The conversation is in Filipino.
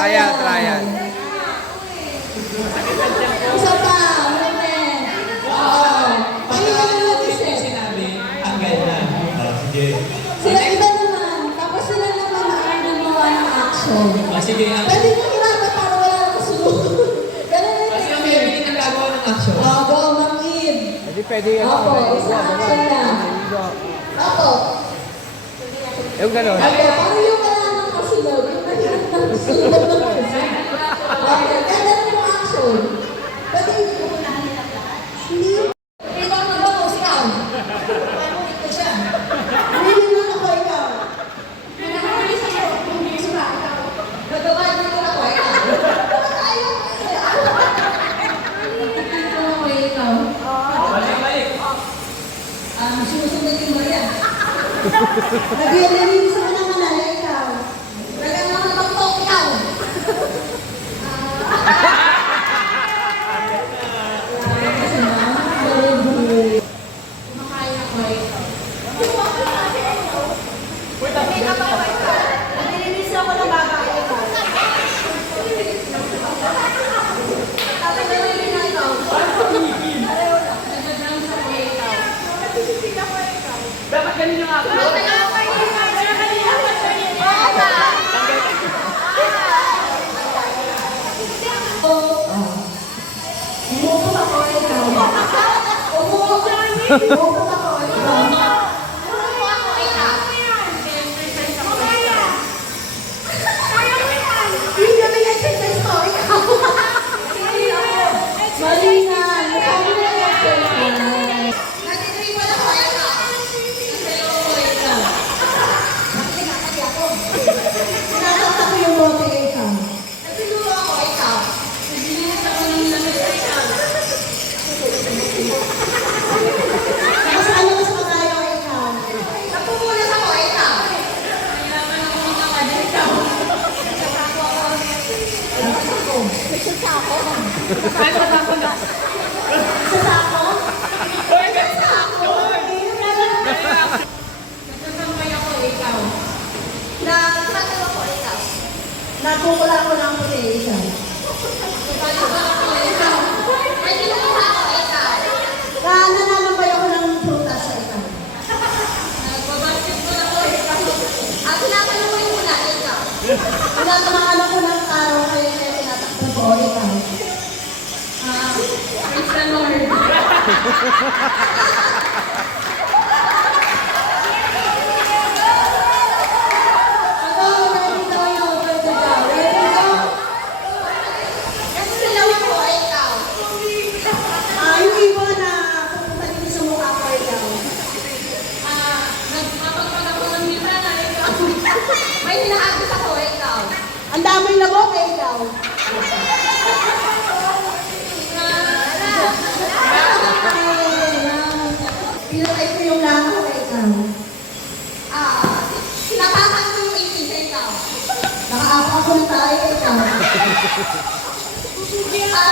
Trial, trial. Isa pa, movement. Oo. Ayun na naman isa. Sinabi, tanggal na. Sige. Sila iba naman. Tapos sila naman ang gumawa ng action. Sige. Pwede mo irapat para wala nang kasunod. Ganun na Kasi ang may ang gagawa ng action. Go, Ma'am Eve. Hindi pwede yan. Opo, isa action na. Opo. Yung gano'n. Opo, paano yung wala nang kasunod? Yung mahirap nang kasunod ng kasunod. Ganda yung action. Pwede hindi. Ikaw na ba? Ikaw. Paano ito siya? Hindi na ako ikaw. Nagkakali sa iyo. Hindi siya. Nagawa niyo na ako ikaw. Ayaw kasi. Hindi na ako ikaw. Balik. Sinusundin mo yan. Naglilinis ako ng manala ikaw. Nagkakala ng pagtok ikaw. Nalilinis ako ng babae ito. Tapos nalilinis na ikaw. Nagdadrums ako ikaw. Dapat ganun yung ako. Umukot ako ikaw. Umukot ako ikaw. Hindi kami exercise ko, ikaw. Marina, mukha mo na exercise. Natitripan ako, ikaw. Nasayo ko, ikaw. Nakikakati ako. Sinasakta ko yung bote, ikaw. Nagsilulo ako, ikaw. Naglilinis ako ng lamig sa ikaw. Nakasalamas pa tayo, ikaw. Napumulas ako, ikaw. Nahirapan ako makakad, ikaw. Nagsasako ako. Nagsasako? Nagsasako? Nagsasako na. Nagsasako? Nagsasako? Nagsasampay ako, ikaw. Nagsasaw ako, ikaw. Nagkukula ko ng puti, ikaw. Nagkukula ako, ikaw. May kinukuha ako, ikaw. Nananambay ako ng prutas sa ikaw. Nagbabasketball ako, ikaw. At tinatanong mo na, ikaw. Tinatamaan ako ng araw kaya tinatakbo ko, ikaw. It's the Lord. Ako, ready tayo. Ready ka. Ready ka. Kasi sila ako, ikaw. Yung iba na pupunta dito sa mukha ko, ikaw. Nagpapagpag ako ng mita na, ikaw. May hinaagos ako, ikaw. Ang daming labok, ikaw. Pinatay ko yung lana ko, ikaw. Sinatakan ko yung itin sa ikaw. Nakaapak ako ng tayo, ikaw. Wala.